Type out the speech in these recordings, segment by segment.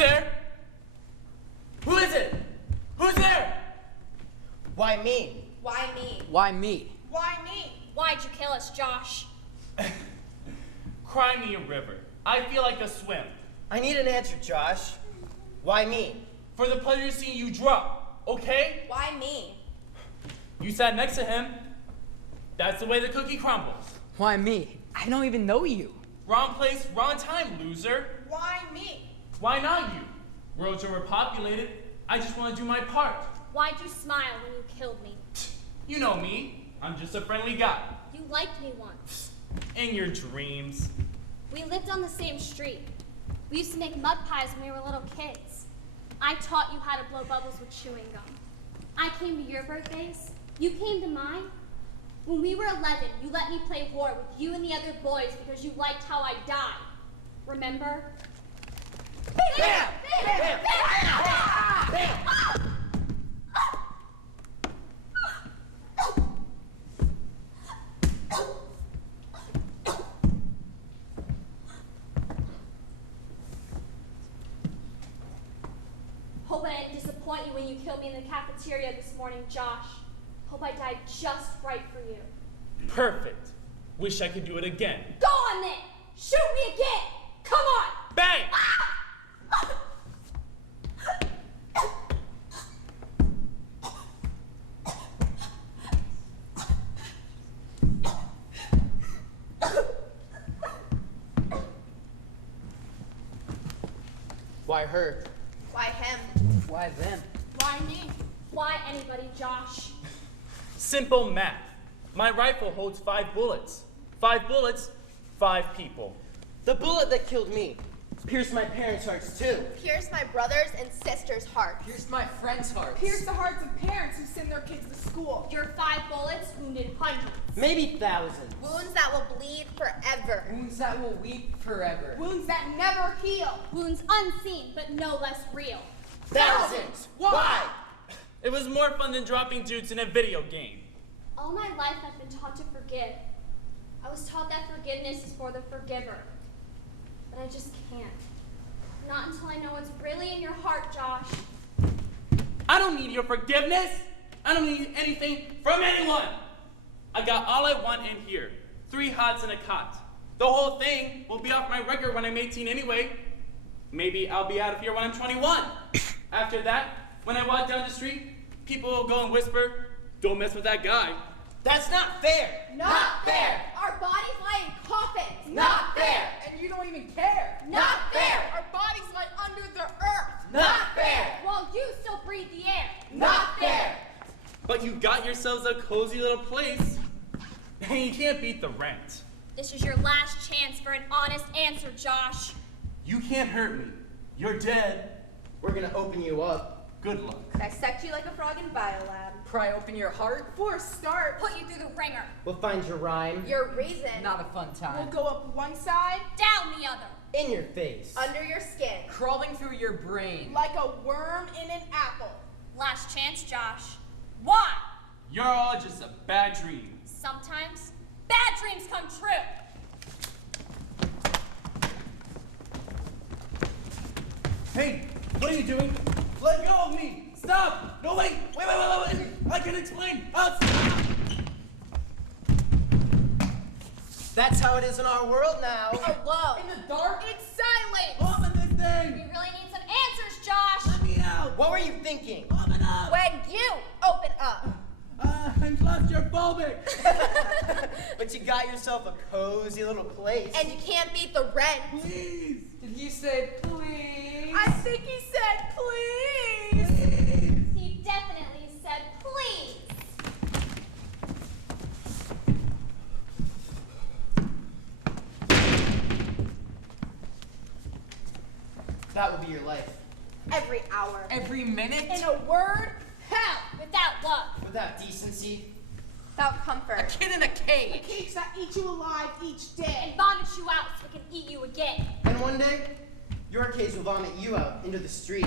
there? Who is it? Who's there? Why me? Why me? Why me? Why me? Why'd you kill us, Josh? Cry me a river. I feel like a swim. I need an answer, Josh. Why me? For the pleasure of seeing you drop, okay? Why me? You sat next to him. That's the way the cookie crumbles. Why me? I don't even know you. Wrong place, wrong time, loser. Why me? Why not you? Worlds are overpopulated. I just want to do my part. Why'd you smile when you killed me? You know me. I'm just a friendly guy. You liked me once. In your dreams. We lived on the same street. We used to make mud pies when we were little kids. I taught you how to blow bubbles with chewing gum. I came to your birthdays. You came to mine. When we were 11, you let me play war with you and the other boys because you liked how I died. Remember? Bam! Bam! Bam! Bam! Hope I didn't disappoint you when you killed me in the cafeteria this morning, Josh. Hope I died just right for you. Perfect. Wish I could do it again. Go on then! Shoot me again! Come on! Bang! Why her? Why him? Why them? Why me? Why anybody, Josh? Simple math. My rifle holds 5 bullets. 5 bullets, 5 people. The bullet that killed me pierced my parents' hearts too. Pierce my brothers and sisters' hearts. Pierced my friends' hearts. Pierce the hearts of parents who send their kids to school. Your 5 bullets wounded hundreds. Maybe thousands. Wounds that will bleed forever. Wounds that will weep forever. Wounds that never heal. Wounds unseen, but no less real. Thousands! Why? It was more fun than dropping dudes in a video game. All my life I've been taught to forgive. I was taught that forgiveness is for the forgiver. But I just can't. Not until I know what's really in your heart, Josh. I don't need your forgiveness. I don't need anything from anyone. I got all I want in here. 3 hots and a cot. The whole thing will be off my record when I'm 18 anyway. Maybe I'll be out of here when I'm 21. After that, when I walk down the street, people will go and whisper, "Don't mess with that guy." That's not fair! Not fair! Our bodies lie in coffins. Not fair! And you don't even care. Not fair! Our bodies lie under the earth. Not fair! While you still breathe the air. Not fair! But you got yourselves a cozy little place, and you can't beat the rent. This is your last chance for an honest answer, Josh. You can't hurt me. You're dead. We're gonna open you up. Good luck. Dissect you like a frog in biolab. Pry open your heart. For a start, Put you through the ringer. We'll find your rhyme. Your reason. Not a fun we'll time. go up one side Down the other. In your face. Under your skin. Crawling through your brain. like a worm in an apple. Last chance, Josh. Why? You're all just a bad dream. Sometimes bad dreams come true. Hey, what are you doing? Let go of me! Stop! No, wait! Wait! I can explain! Stop! That's how it is in our world now. Alone. In the dark, it's silence. Open this We thing! really need some answers, Josh. Let me out! What were you thinking? Open up! When you open up. I'm claustrophobic! But you got yourself a cozy little place. And you can't beat the rent. Please! Did he say please? I think he said please. Please! He definitely said please. That will be your life. Every hour. Every minute? In a word, hell. Without love. Without decency. Without A comfort. kid in a A cage. cage that eats you alive each day. And vomit you out so it can eat you again. And one day, your cage will vomit you out into the street.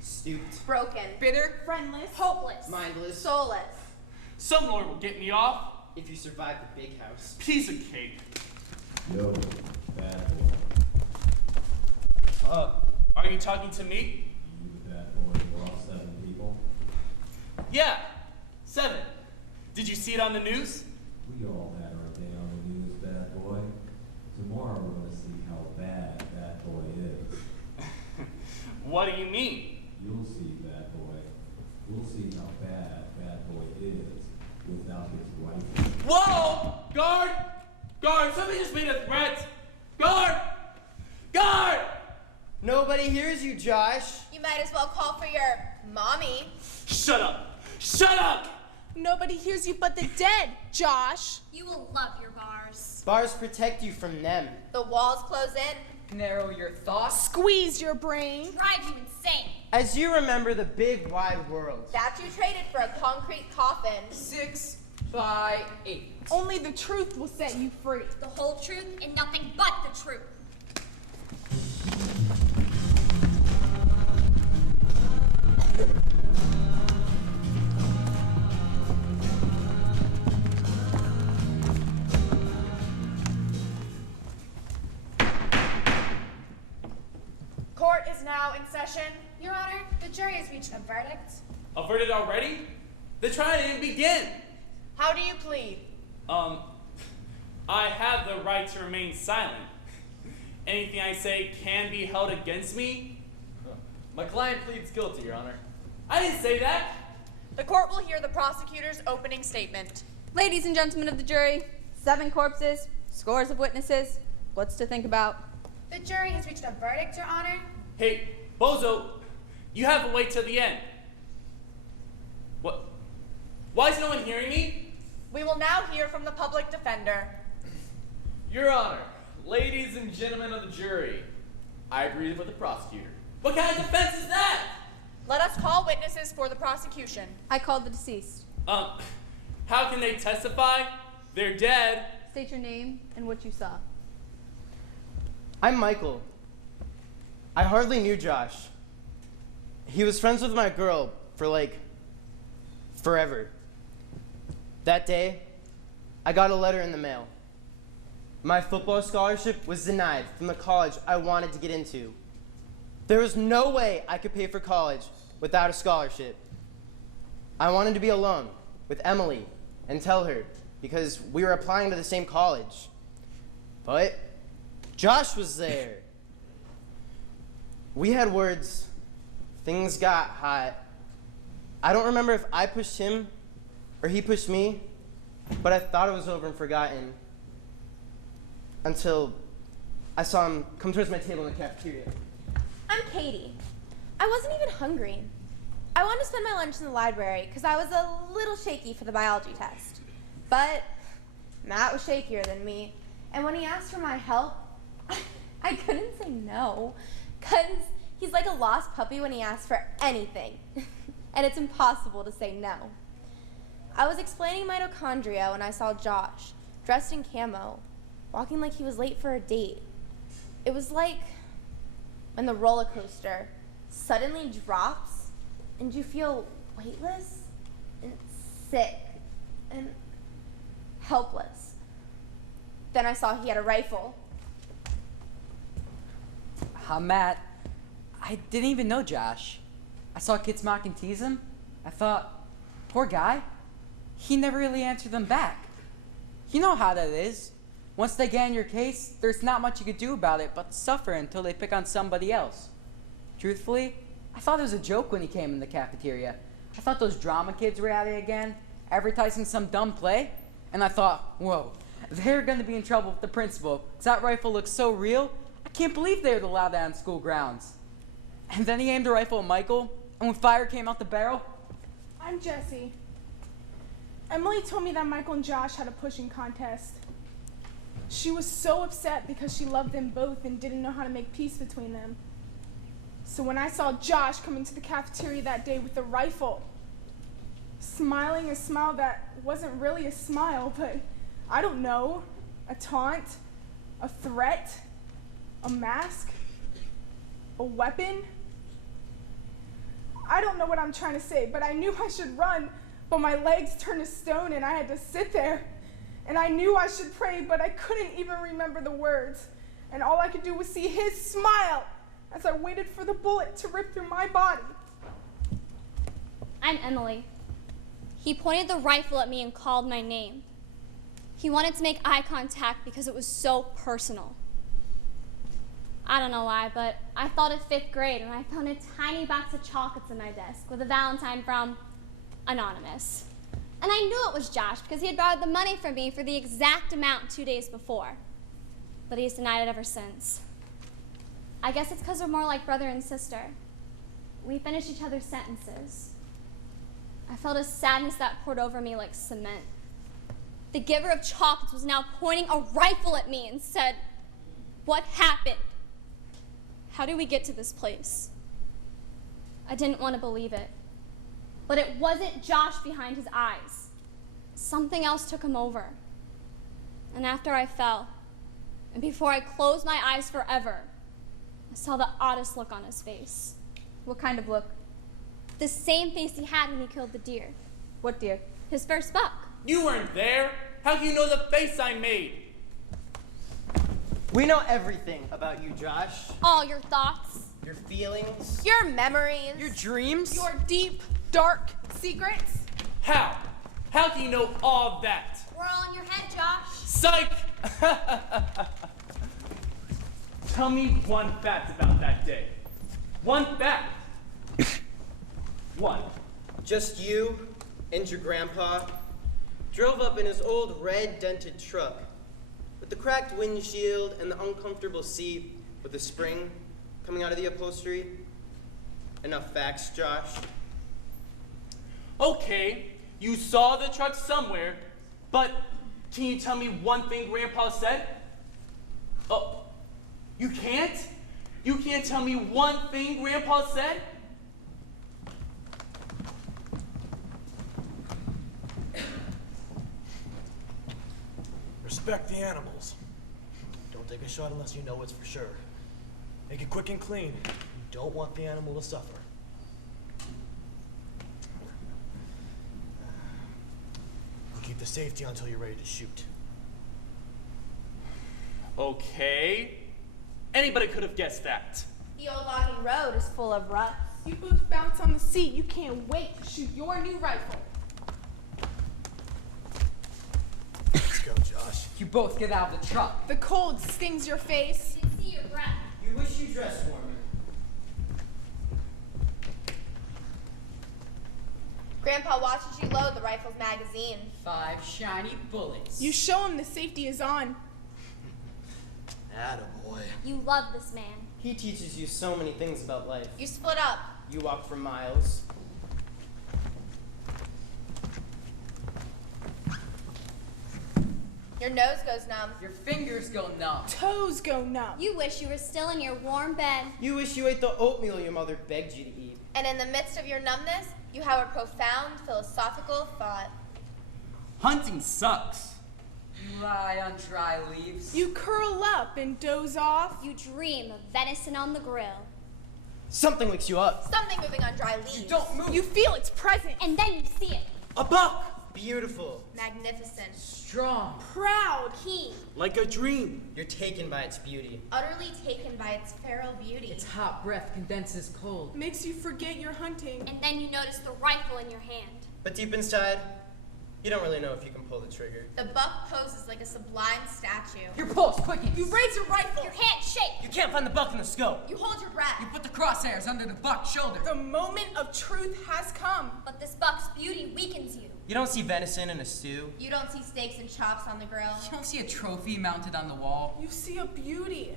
Stooped. Broken. Bitter. Friendless. Hopeless. Mindless. Soulless. Some lord will get me off. If you survive the big house. Piece of cake. Yo, bad boy. Are Are you talking to me? You, that boy, lost 7 people. Yeah, 7. Did you see it on the news? We all had our day on the news, bad boy. Tomorrow we're going to see how bad that boy is. What do you mean? You'll see, bad boy. We'll see how bad bad boy is without his rifle. Whoa! Guard! Guard, somebody just made a threat! Guard! Guard! Nobody hears you, Josh. You might as well call for your mommy. Shut up! Shut up! Nobody hears you but the dead, Josh. You will love your bars. Bars protect you from them. The walls close in. Narrow your thoughts. Squeeze your brain. Drive you insane. As you remember the big wide world. That you traded for a concrete coffin. 6 by 8. Only the truth will set you free. The whole truth and nothing but the truth. Court is now in session. Your Honor, the jury has reached a verdict. A verdict already? The trial didn't begin. How do you plead? I have the right to remain silent. Anything I say can be held against me? My client pleads guilty, Your Honor. I didn't say that. The court will hear the prosecutor's opening statement. Ladies and gentlemen of the jury, 7 corpses, scores of witnesses. What's to think about? The jury has reached a verdict, Your Honor. Hey, Bozo, you have to wait till the end. What? Why is no one hearing me? We will now hear from the public defender. Your Honor, ladies and gentlemen of the jury, I agree with the prosecutor. What kind of defense is that? Let us call witnesses for the prosecution. I called the deceased. How can they testify? They're dead. State your name and what you saw. I'm Michael. I hardly knew Josh. He was friends with my girl for like forever. That day, I got a letter in the mail. My football scholarship was denied from the college I wanted to get into. There was no way I could pay for college without a scholarship. I wanted to be alone with Emily and tell her because we were applying to the same college. But Josh was there. We had words. Things got hot. I don't remember if I pushed him or he pushed me, but I thought it was over and forgotten until I saw him come towards my table in the cafeteria. I'm Katie. I wasn't even hungry. I wanted to spend my lunch in the library because I was a little shaky for the biology test. But Matt was shakier than me, and when he asked for my help, I couldn't say no, because he's like a lost puppy when he asks for anything, and it's impossible to say no. I was explaining mitochondria when I saw Josh, dressed in camo, walking like he was late for a date. It was like when the roller coaster suddenly drops and you feel weightless and sick and helpless. Then I saw he had a rifle. Matt, I didn't even know Josh. I saw kids mock and tease him. I thought, poor guy. He never really answered them back. You know how that is. Once they get in your case, there's not much you could do about it but suffer until they pick on somebody else. Truthfully, I thought it was a joke when he came in the cafeteria. I thought those drama kids were at it again, advertising some dumb play. And I thought, whoa, they're going to be in trouble with the principal because that rifle looks so real. I can't believe they would allow that on school grounds. And then he aimed a rifle at Michael, and when fire came out the barrel... I'm Jesse. Emily told me that Michael and Josh had a pushing contest. She was so upset because she loved them both and didn't know how to make peace between them. So when I saw Josh come into the cafeteria that day with a rifle, smiling a smile that wasn't really a smile, but I don't know, a taunt, a threat, a mask, a weapon. I don't know what I'm trying to say, but I knew I should run, but my legs turned to stone and I had to sit there. And I knew I should pray, but I couldn't even remember the words. And all I could do was see his smile as as I waited for the bullet to rip through my body. I'm Emily. He pointed the rifle at me and called my name. He wanted to make eye contact because it was so personal. I don't know why, but I thought of 5th grade when I found a tiny box of chocolates in my desk with a Valentine from Anonymous. And I knew it was Josh because he had borrowed the money from me for the exact amount 2 days before. But he's denied it ever since. I guess it's because we're more like brother and sister. We finish each other's sentences. I felt a sadness that poured over me like cement. The giver of chocolates was now pointing a rifle at me and said, "What happened? How did we get to this place?" I didn't want to believe it. But it wasn't Josh behind his eyes. Something else took him over. And after I fell, and before I closed my eyes forever, I saw the oddest look on his face. What kind of look? The same face he had when he killed the deer. What deer? His first buck. You weren't there. How can you know the face I made? We know everything about you, Josh. All your thoughts. Your feelings. Your memories. Your dreams? Your deep, dark secrets. How? How can you know all of that? We're all in your head, Josh. Psych! Tell me one fact about that day. One fact. One. Just you and your grandpa drove up in his old red dented truck with the cracked windshield and the uncomfortable seat with the spring coming out of the upholstery. Enough facts, Josh. Okay, you saw the truck somewhere, but can you tell me one thing Grandpa said? Oh, you can't? You can't tell me one thing Grandpa said? Respect the animals. Don't take a shot unless you know it's for sure. Make it quick and clean. You don't want the animal to suffer. We'll keep the safety until you're ready to shoot. Okay. Anybody could have guessed that. The old logging road is full of ruts. You both bounce on the seat. You can't wait to shoot your new rifle. Let's go, Josh. You both get out of the truck. The cold stings your face. You can see your breath. You wish you dressed warmer. Grandpa watches you load the rifle's magazine. 5 shiny bullets. You show him the safety is on. Attaboy. You love this man. He teaches you so many things about life. You split up. You walk for miles. Your nose goes numb. Your fingers go numb. Toes go numb. You wish you were still in your warm bed. You wish you ate the oatmeal your mother begged you to eat. And in the midst of your numbness, you have a profound philosophical thought. Hunting sucks. You lie on dry leaves. You curl up and doze off. You dream of venison on the grill. Something wakes you up. Something moving on dry leaves. You don't move. You feel its presence. And then you see it. A buck! Beautiful. Magnificent. Strong. Proud. Keen. Like a dream. You're taken by its beauty. Utterly taken by its feral beauty. Its hot breath condenses cold. Makes you forget you're hunting. And then you notice the rifle in your hand. But deep inside, you don't really know if you can pull the trigger. The buck poses like a sublime statue. Your pulse quickens. You raise your rifle. Your hand shake. You can't find the buck in the scope. You hold your breath. You put the crosshairs under the buck's shoulder. The moment of truth has come. But this buck's beauty weakens you. You don't see venison in a stew. You don't see steaks and chops on the grill. You don't see a trophy mounted on the wall. You see a beauty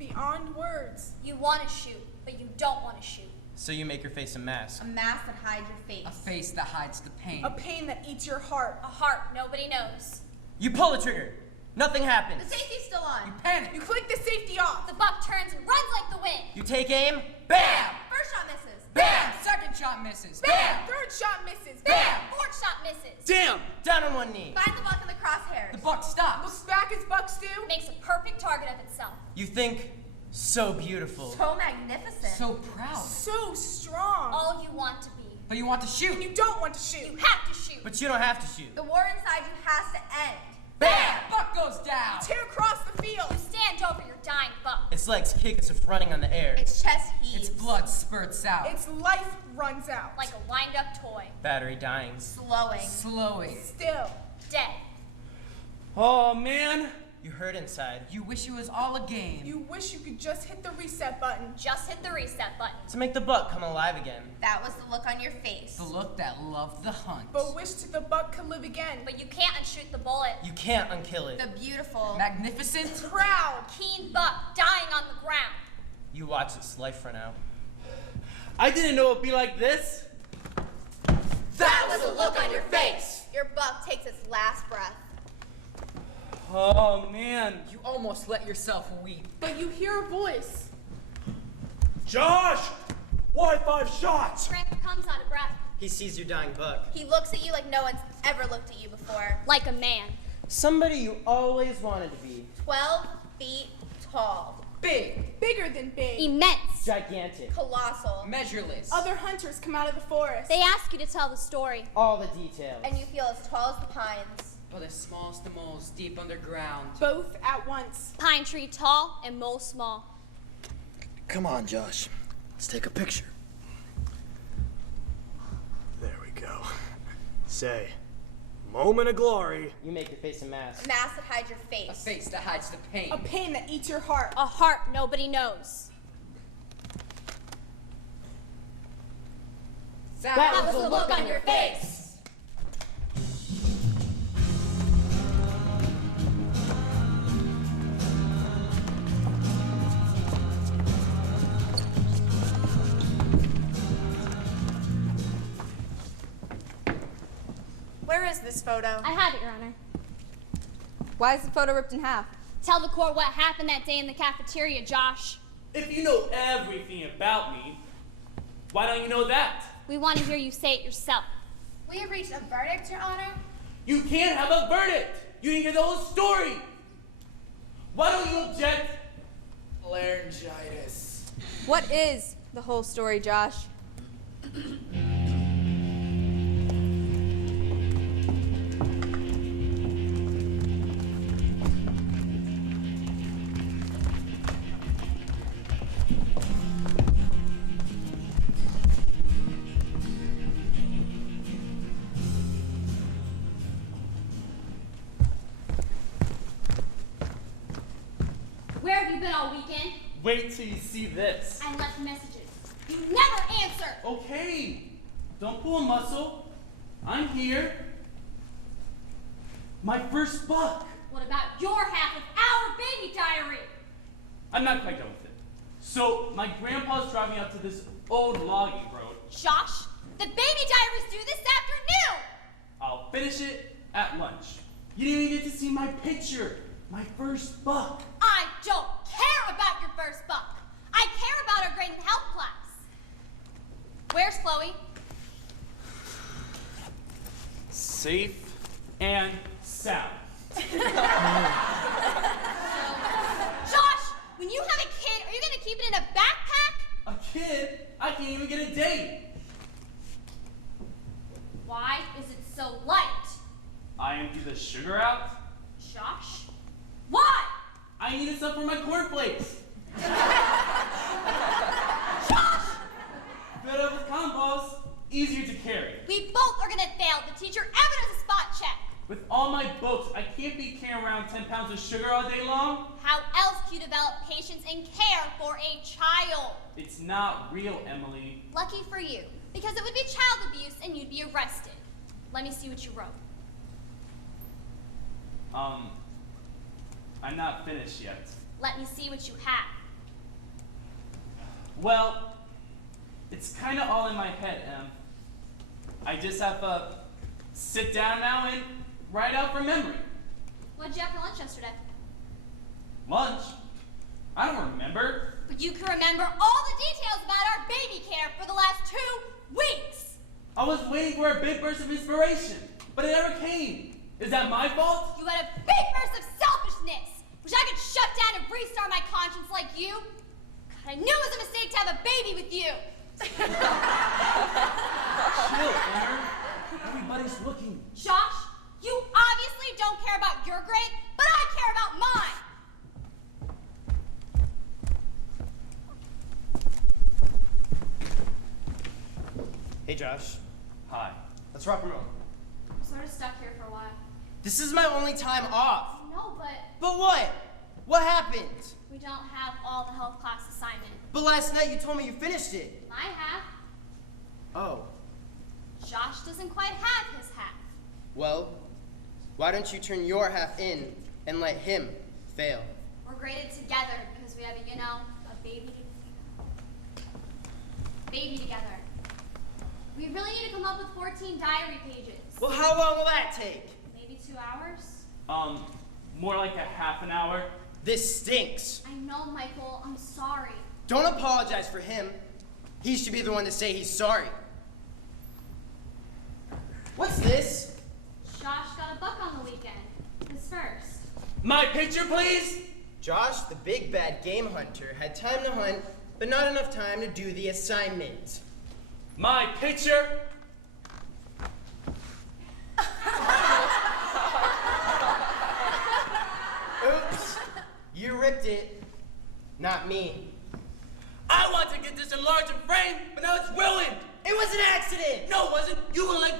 beyond words. You want to shoot, but you don't want to shoot. So you make your face a mask. A mask that hides your face. A face that hides the pain. A pain that eats your heart. A heart nobody knows. You pull the trigger. Nothing happens. The safety's still on. You panic. You click the safety off. The buck turns and runs like the wind. You take aim. Bam! First shot misses. Bam! Second shot misses. Bam! Third shot misses. Bam! Fourth shot misses. Damn! Down on one knee. Find the buck in the crosshairs. The buck stops. Looks back as bucks do. Makes a perfect target of itself. You think, so beautiful. So magnificent. So proud. So strong. All you want to be. But you want to shoot. And you don't want to shoot. You have to shoot. But you don't have to shoot. The war inside you has to end. Bam! Buck goes down. Tear across the field. You stand over your dying buck. Its legs kick as if running on the air. Its chest blood spurts out. Its life runs out. Like a wind-up toy. Battery dying. Slowing. Still. Dead. Oh, man. You hurt inside. You wish it was all a game. You wish you could just hit the reset button. Just hit the reset button. To make the buck come alive again. That was the look on your face. The look that loved the hunt. But wished the buck could live again. But you can't unshoot the bullet. You can't unkill it. The beautiful. Magnificent. Proud. Keen buck dying on the ground. You watch its life run out. I didn't know it'd be like this. That was the look on your face. Your buck takes its last breath. Oh, man. You almost let yourself weep. But you hear a voice. Josh! Why 5 shots? Grandpa comes out of breath. He sees your dying buck. He looks at you like no one's ever looked at you before. Like a man. Somebody you always wanted to be. 12 feet tall. Big. Bigger than big. Immense. Gigantic. Colossal. Measureless. Other hunters come out of the forest. They ask you to tell the story. All the details. And you feel as tall as the pines. But as small as the moles deep underground. Both at once. Pine tree tall and mole small. Come on, Josh. Let's take a picture. There we go. Say, moment of glory. You make your face a mask. A mask that hides your A face. face that hides the pain. A pain that eats your heart. A heart nobody knows. That was the look on your face. Where is this photo? I have it, Your Honor. Why is the photo ripped in half? Tell the court what happened that day in the cafeteria, Josh. If you know everything about me, why don't you know that? We want to hear you say it yourself. We have reached a verdict, Your Honor. You can't have a verdict. You didn't get the whole story. Why don't you object? Laryngitis. What is the whole story, Josh? Where have you been all weekend? Wait till you see this. I left messages. You never answer. Okay, don't pull a muscle. I'm here. My first buck. What about your half of our baby diary? I'm not quite done with it. So my grandpa's driving up to this old logging road. Josh, the baby diary's due this afternoon. I'll finish it at lunch. You didn't even get to see my picture. My first buck. I don't care about your first buck. I care about our grade in health class. Where's Chloe? Safe and sound. Josh, when you have a kid, are you going to keep it in a backpack? A kid? I can't even get a date. Why is it so light? I emptied the sugar out. Josh? Why? I needed some for my cornflakes. Josh! Fed up with combos, easier to carry. We both are going to fail the teacher evidence spot check. With all my books, I can't be carrying around 10 pounds of sugar all day long. How else do you develop patience and care for a child? It's not real, Emily. Lucky for you, because it would be child abuse and you'd be arrested. Let me see what you wrote. I'm not finished yet. Let me see what you have. Well, it's kind of all in my head, Em. I just have to sit down now and write out from memory. What did you have for lunch yesterday? Lunch? I don't remember. But you can remember all the details about our baby care for the last 2 weeks. I was waiting for a big burst of inspiration, but it never came. Is that my fault? You had a big burst of selfishness. Wish I could shut down and restart my conscience like you. God, I knew it was a mistake to have a baby with you. Chill, Aaron. Everybody's looking. Josh, you obviously don't care about your grade, but I care about mine. Hey, Josh. Hi. Let's rock and roll. I'm sort of stuck here for a while. This is my only time off. No, but But what? What happened? we don't have all the health class assignment. But last night you told me you finished it. My half. Oh. Josh doesn't quite have his half. Well, why don't you turn your half in and let him fail? We're graded together because we have a baby together. We really need to come up with 14 diary pages. Well, how long will that take? Maybe 2 hours? More like a half an hour. This stinks. I know, Michael. I'm sorry. Don't apologize for him. He should be the one to say he's sorry. What's this? Josh got a book on the weekend. His first. My picture, please? Josh, the big bad game hunter, had time to hunt, but not enough time to do the assignment. My picture? Oops. You ripped it. Not me. I want to get this enlarged and framed, but now it's ruined. It was an accident! No, it wasn't. You wouldn't let